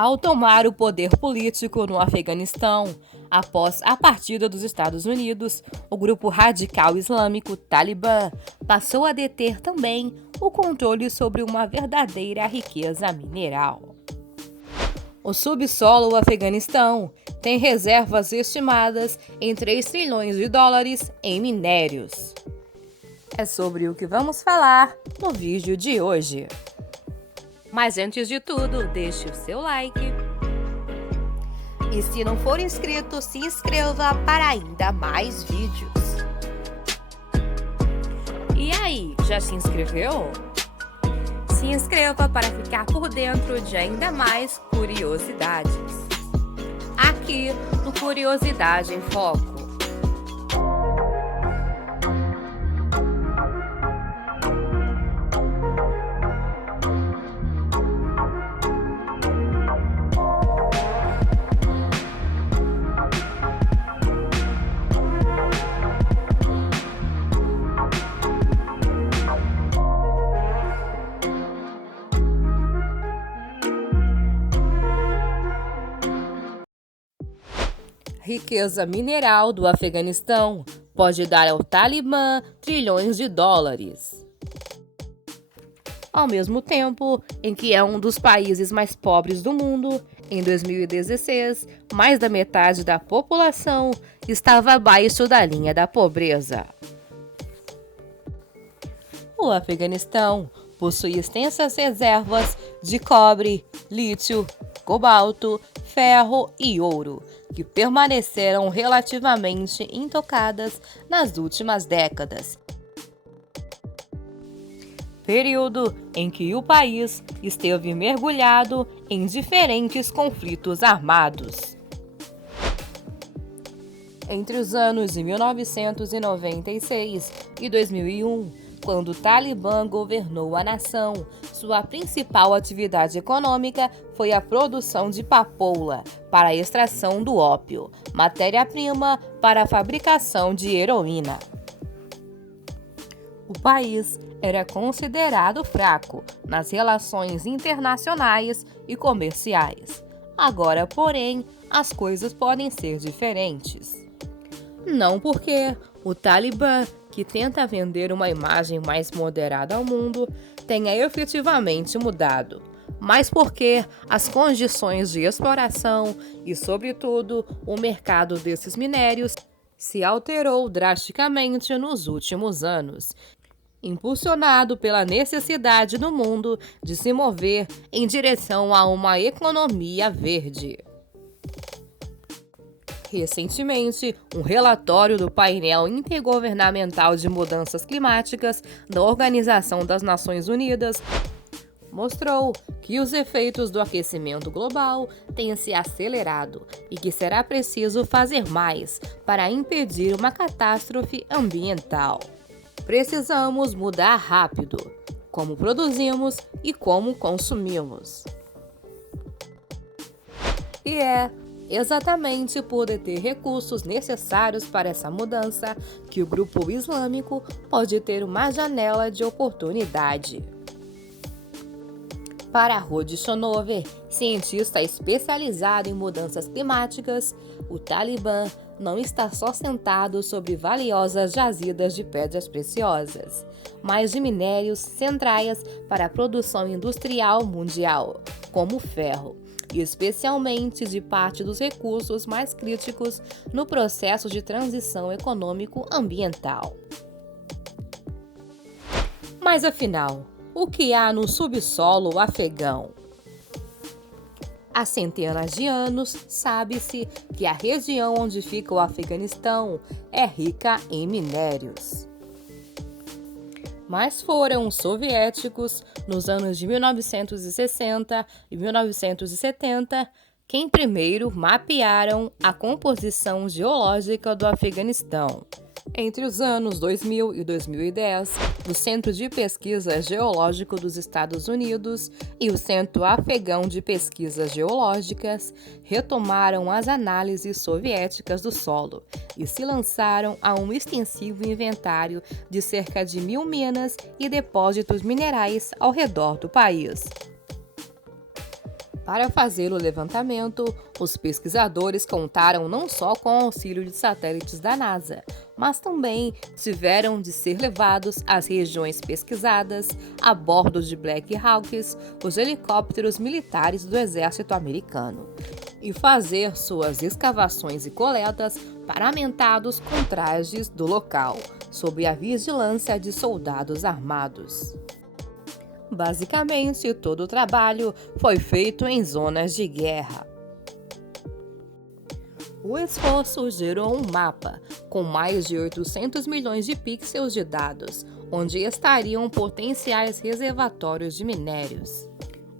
ao tomar o poder político no Afeganistão, após a partida dos Estados Unidos, o grupo radical islâmico Talibã passou a deter também o controle sobre uma verdadeira riqueza mineral. O subsolo do Afeganistão tem reservas estimadas em 3 trilhões de dólares em minérios. É sobre o que vamos falar no vídeo de hoje. Mas antes de tudo, deixe o seu like. E se não for inscrito, se inscreva para ainda mais vídeos. E aí, já se inscreveu? Se inscreva para ficar por dentro de ainda mais curiosidades. Aqui no Curiosidade em Foco. Riqueza mineral do Afeganistão pode dar ao Talibã trilhões de dólares. Ao mesmo tempo em que é um dos países mais pobres do mundo, em 2016, mais da metade da população estava abaixo da linha da pobreza. O Afeganistão possui extensas reservas de cobre, lítio, cobalto, ferro e ouro, que permaneceram relativamente intocadas nas últimas décadas. Período em que o país esteve mergulhado em diferentes conflitos armados. Entre os anos de 1996 e 2001, quando o Talibã governou a nação, sua principal atividade econômica foi a produção de papoula para a extração do ópio, matéria-prima para a fabricação de heroína. O país era considerado fraco nas relações internacionais e comerciais. Agora, porém, as coisas podem ser diferentes. Não porque o Talibã, que tenta vender uma imagem mais moderada ao mundo, tenha efetivamente mudado, mas porque as condições de exploração e, sobretudo, o mercado desses minérios se alterou drasticamente nos últimos anos, impulsionado pela necessidade do mundo de se mover em direção a uma economia verde. Recentemente, um relatório do painel intergovernamental de mudanças climáticas da Organização das Nações Unidas mostrou que os efeitos do aquecimento global têm se acelerado e que será preciso fazer mais para impedir uma catástrofe ambiental. Precisamos mudar rápido como produzimos e como consumimos. E é exatamente por deter recursos necessários para essa mudança que o grupo islâmico pode ter uma janela de oportunidade. Para Rodi Shonover, cientista especializado em mudanças climáticas, o Talibã não está só sentado sobre valiosas jazidas de pedras preciosas, mas de minérios centrais para a produção industrial mundial, como o ferro, e especialmente de parte dos recursos mais críticos no processo de transição econômico-ambiental. Mas afinal, o que há no subsolo afegão? Há centenas de anos, sabe-se que a região onde fica o Afeganistão é rica em minérios. Mas foram os soviéticos, nos anos de 1960 e 1970, quem primeiro mapearam a composição geológica do Afeganistão. Entre os anos 2000 e 2010, o Centro de Pesquisa Geológico dos Estados Unidos e o Centro Afegão de Pesquisas Geológicas retomaram as análises soviéticas do solo e se lançaram a um extensivo inventário de cerca de 1.000 minas e depósitos minerais ao redor do país. Para fazer o levantamento, os pesquisadores contaram não só com o auxílio de satélites da NASA, mas também tiveram de ser levados às regiões pesquisadas a bordo de Black Hawks, os helicópteros militares do exército americano, e fazer suas escavações e coletas paramentados com trajes do local, sob a vigilância de soldados armados. Basicamente, todo o trabalho foi feito em zonas de guerra. O esforço gerou um mapa com mais de 800 milhões de pixels de dados, onde estariam potenciais reservatórios de minérios,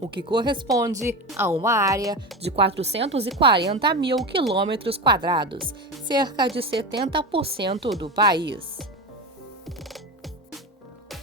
o que corresponde a uma área de 440 mil quilômetros quadrados, cerca de 70% do país.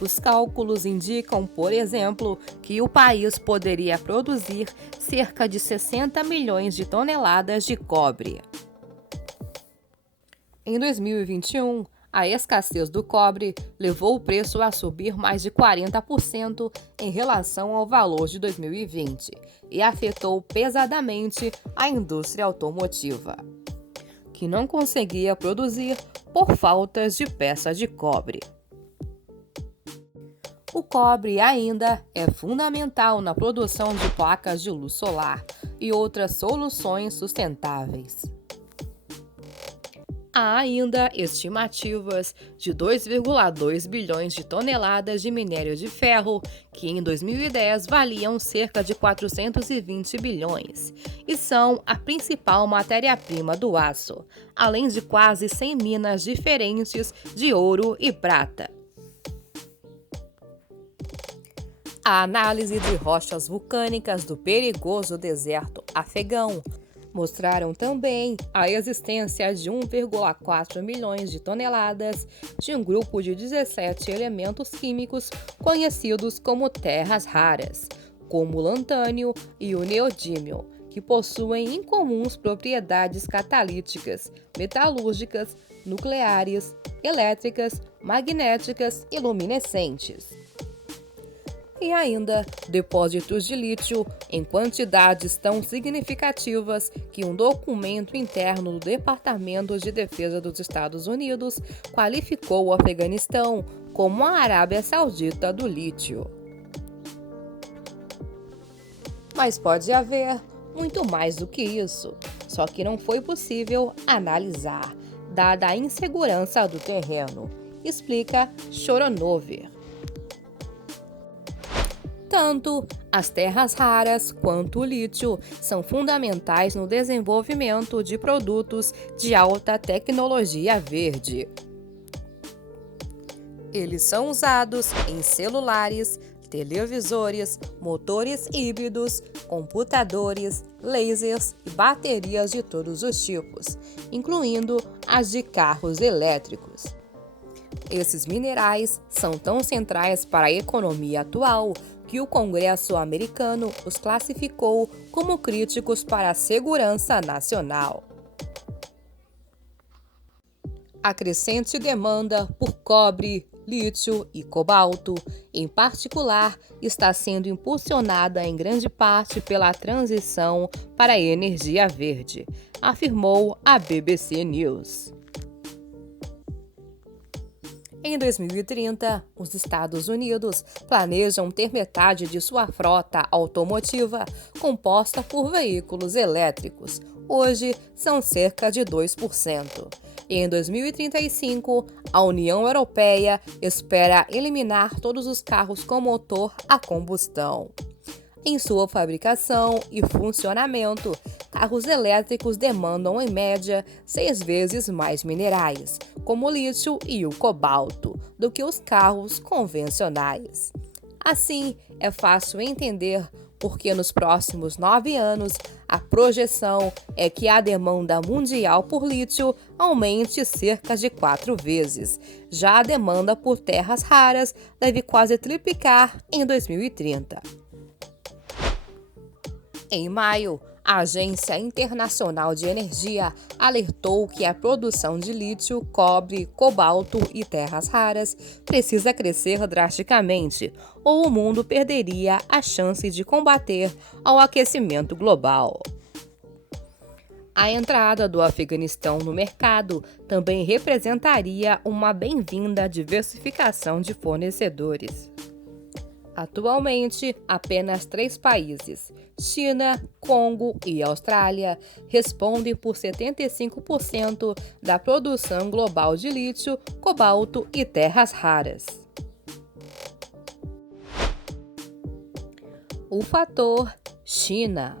Os cálculos indicam, por exemplo, que o país poderia produzir cerca de 60 milhões de toneladas de cobre. Em 2021, a escassez do cobre levou o preço a subir mais de 40% em relação ao valor de 2020 e afetou pesadamente a indústria automotiva, que não conseguia produzir por faltas de peças de cobre. O cobre ainda é fundamental na produção de placas de luz solar e outras soluções sustentáveis. Há ainda estimativas de 2,2 bilhões de toneladas de minério de ferro, que em 2010 valiam cerca de 420 bilhões, e são a principal matéria-prima do aço, além de quase 100 minas diferentes de ouro e prata. A análise de rochas vulcânicas do perigoso deserto afegão mostraram também a existência de 1,4 milhões de toneladas de um grupo de 17 elementos químicos conhecidos como terras raras, como o lantânio e o neodímio, que possuem incomuns propriedades catalíticas, metalúrgicas, nucleares, elétricas, magnéticas e luminescentes. E ainda depósitos de lítio em quantidades tão significativas que um documento interno do Departamento de Defesa dos Estados Unidos qualificou o Afeganistão como a Arábia Saudita do lítio. Mas pode haver muito mais do que isso, só que não foi possível analisar, dada a insegurança do terreno, explica Shoronover. Tanto as terras raras quanto o lítio são fundamentais no desenvolvimento de produtos de alta tecnologia verde. Eles são usados em celulares, televisores, motores híbridos, computadores, lasers e baterias de todos os tipos, incluindo as de carros elétricos. Esses minerais são tão centrais para a economia atual que o Congresso americano os classificou como críticos para a segurança nacional. A crescente demanda por cobre, lítio e cobalto, em particular, está sendo impulsionada em grande parte pela transição para a energia verde, afirmou a BBC News. Em 2030, os Estados Unidos planejam ter metade de sua frota automotiva composta por veículos elétricos. Hoje, são cerca de 2%. E em 2035, a União Europeia espera eliminar todos os carros com motor a combustão. Em sua fabricação e funcionamento, carros elétricos demandam, em média, 6 vezes mais minerais, como o lítio e o cobalto, do que os carros convencionais. Assim, é fácil entender por que nos próximos 9 anos a projeção é que a demanda mundial por lítio aumente cerca de 4 vezes. Já a demanda por terras raras deve quase triplicar em 2030. Em maio, a Agência Internacional de Energia alertou que a produção de lítio, cobre, cobalto e terras raras precisa crescer drasticamente, ou o mundo perderia a chance de combater ao aquecimento global. A entrada do Afeganistão no mercado também representaria uma bem-vinda diversificação de fornecedores. Atualmente, apenas 3 países, China, Congo e Austrália, respondem por 75% da produção global de lítio, cobalto e terras raras. O fator China.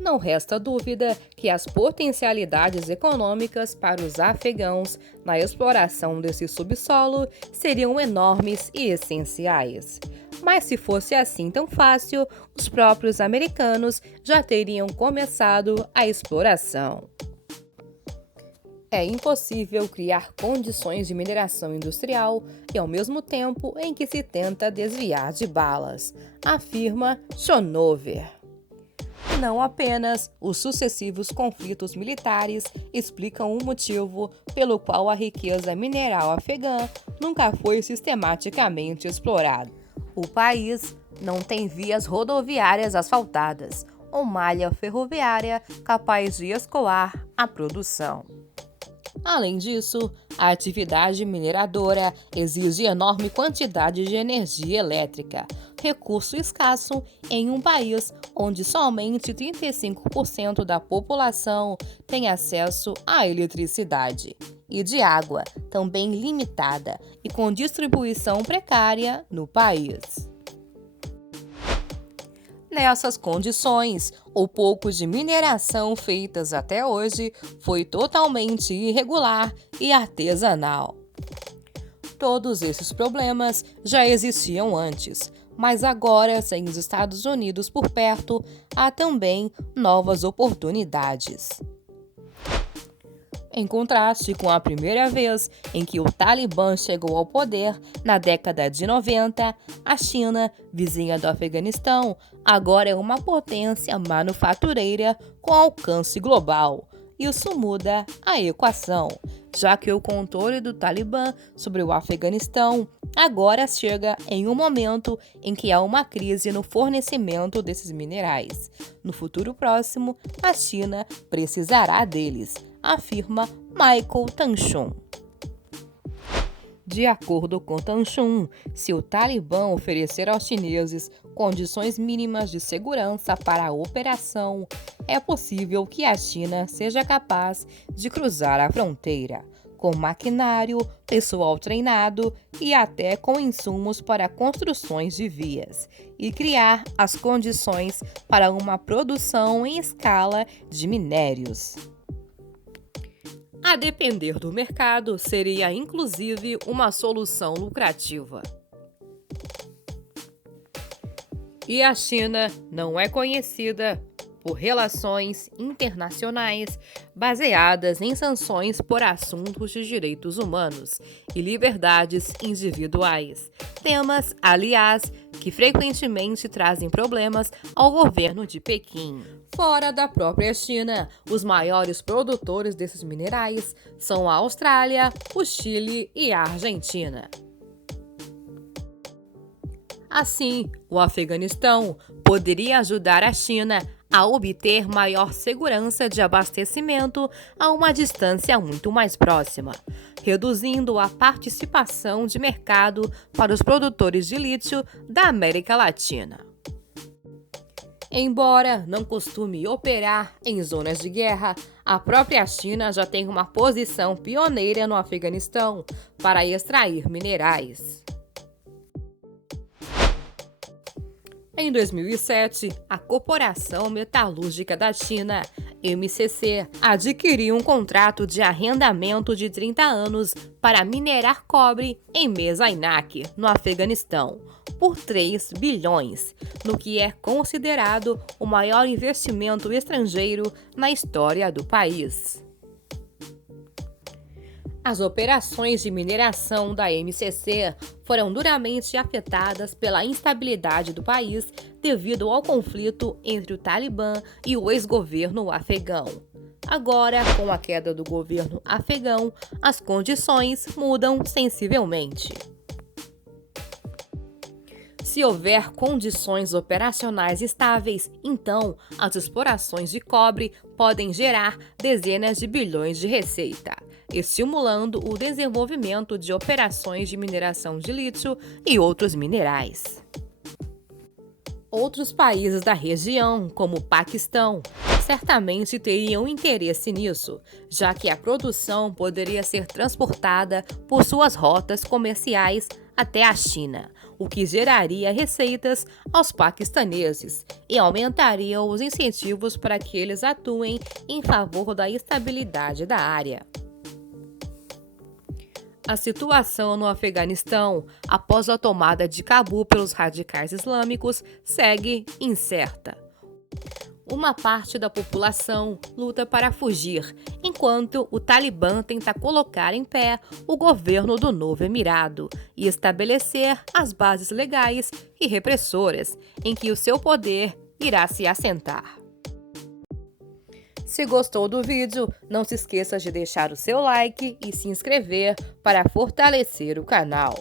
Não resta dúvida que as potencialidades econômicas para os afegãos na exploração desse subsolo seriam enormes e essenciais. Mas se fosse assim tão fácil, os próprios americanos já teriam começado a exploração. É impossível criar condições de mineração industrial e ao mesmo tempo em que se tenta desviar de balas, afirma Schonover. Não apenas os sucessivos conflitos militares explicam o motivo pelo qual a riqueza mineral afegã nunca foi sistematicamente explorada. O país não tem vias rodoviárias asfaltadas ou malha ferroviária capaz de escoar a produção. Além disso, a atividade mineradora exige enorme quantidade de energia elétrica, recurso escasso em um país onde somente 35% da população tem acesso à eletricidade, e de água, também limitada e com distribuição precária no país. Nessas condições, o pouco de mineração feitas até hoje foi totalmente irregular e artesanal. Todos esses problemas já existiam antes, mas agora, sem os Estados Unidos por perto, há também novas oportunidades. Em contraste com a primeira vez em que o Talibã chegou ao poder, na década de 90, a China, vizinha do Afeganistão, agora é uma potência manufatureira com alcance global. Isso muda a equação, já que o controle do Talibã sobre o Afeganistão agora chega em um momento em que há uma crise no fornecimento desses minerais. No futuro próximo, a China precisará deles, afirma Michael Tanchun. De acordo com Tanchun, se o Talibã oferecer aos chineses condições mínimas de segurança para a operação, é possível que a China seja capaz de cruzar a fronteira, com maquinário, pessoal treinado e até com insumos para construções de vias, e criar as condições para uma produção em escala de minérios. A depender do mercado, seria inclusive uma solução lucrativa. E a China não é conhecida por relações internacionais baseadas em sanções por assuntos de direitos humanos e liberdades individuais. Temas, aliás, que frequentemente trazem problemas ao governo de Pequim. Fora da própria China, os maiores produtores desses minerais são a Austrália, o Chile e a Argentina. Assim, o Afeganistão poderia ajudar a China a obter maior segurança de abastecimento a uma distância muito mais próxima, reduzindo a participação de mercado para os produtores de lítio da América Latina. Embora não costume operar em zonas de guerra, a própria China já tem uma posição pioneira no Afeganistão para extrair minerais. Em 2007, a Corporação Metalúrgica da China, MCC, adquiriu um contrato de arrendamento de 30 anos para minerar cobre em Mezainak, no Afeganistão, por 3 bilhões, no que é considerado o maior investimento estrangeiro na história do país. As operações de mineração da MCC foram duramente afetadas pela instabilidade do país devido ao conflito entre o Talibã e o ex-governo afegão. Agora, com a queda do governo afegão, as condições mudam sensivelmente. Se houver condições operacionais estáveis, então as explorações de cobre podem gerar dezenas de bilhões de receita, estimulando o desenvolvimento de operações de mineração de lítio e outros minerais. Outros países da região, como o Paquistão, certamente teriam interesse nisso, já que a produção poderia ser transportada por suas rotas comerciais até a China, o que geraria receitas aos paquistaneses e aumentaria os incentivos para que eles atuem em favor da estabilidade da área. A situação no Afeganistão, após a tomada de Cabul pelos radicais islâmicos, segue incerta. Uma parte da população luta para fugir, enquanto o Talibã tenta colocar em pé o governo do novo Emirado e estabelecer as bases legais e repressoras em que o seu poder irá se assentar. Se gostou do vídeo, não se esqueça de deixar o seu like e se inscrever para fortalecer o canal.